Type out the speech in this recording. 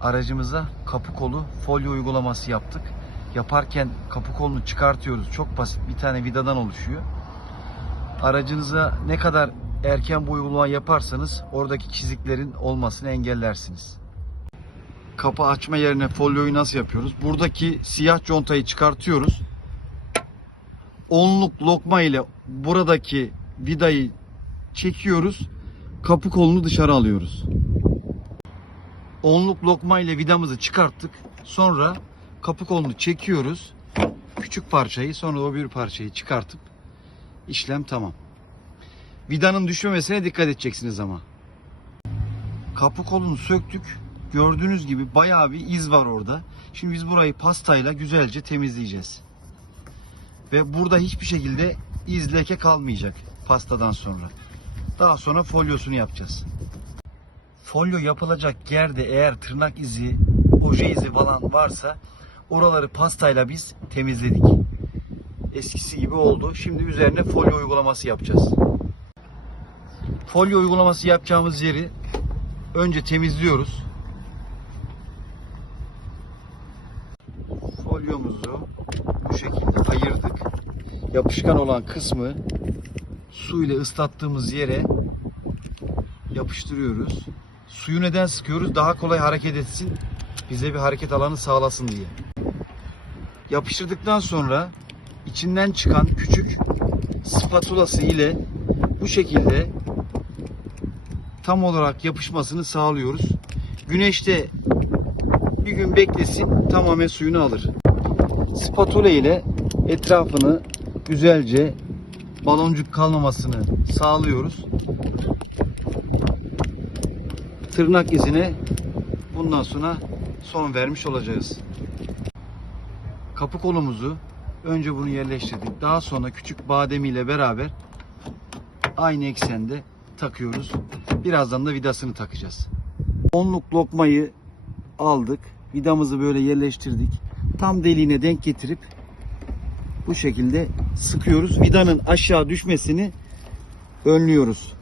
aracımıza kapı kolu folyo uygulaması yaptık. Yaparken kapı kolunu çıkartıyoruz. Çok basit bir tane vidadan oluşuyor. Aracınıza ne kadar erken bu uygulama yaparsanız oradaki çiziklerin olmasını engellersiniz. Kapı açma yerine folyoyu nasıl yapıyoruz? Buradaki siyah contayı çıkartıyoruz. Onluk lokma ile buradaki vidayı çekiyoruz. Kapı kolunu dışarı alıyoruz. Onluk lokma ile vidamızı çıkarttık. Sonra kapı kolunu çekiyoruz. Küçük parçayı sonra o bir parçayı çıkartıp işlem tamam. Vidanın düşmemesine dikkat edeceksiniz ama. Kapı kolunu söktük. Gördüğünüz gibi bayağı bir iz var orada. Şimdi biz burayı pastayla güzelce temizleyeceğiz. Ve burada hiçbir şekilde iz leke kalmayacak pastadan sonra. Daha sonra folyosunu yapacağız. Folyo yapılacak yerde eğer tırnak izi, oje izi falan varsa oraları pastayla biz temizledik. Eskisi gibi oldu. Şimdi üzerine folyo uygulaması yapacağız. Folyo uygulaması yapacağımız yeri önce temizliyoruz. Folyomuzu bu şekilde ayırdık. Yapışkan olan kısmı su ile ıslattığımız yere yapıştırıyoruz. Suyu neden sıkıyoruz? Daha kolay hareket etsin. Bize bir hareket alanı sağlasın diye. Yapıştırdıktan sonra içinden çıkan küçük spatulası ile bu şekilde tam olarak yapışmasını sağlıyoruz. Güneşte bir gün beklesin tamamen suyunu alır. Spatula ile etrafını güzelce baloncuk kalmamasını sağlıyoruz. Tırnak izine bundan sonra son vermiş olacağız. Kapı kolumuzu önce bunu yerleştirdik. Daha sonra küçük bademiyle beraber aynı eksende takıyoruz. Birazdan da vidasını takacağız. Onluk lokmayı aldık. Vidamızı böyle yerleştirdik. Tam deliğine denk getirip bu şekilde sıkıyoruz. Vidanın aşağı düşmesini önlüyoruz.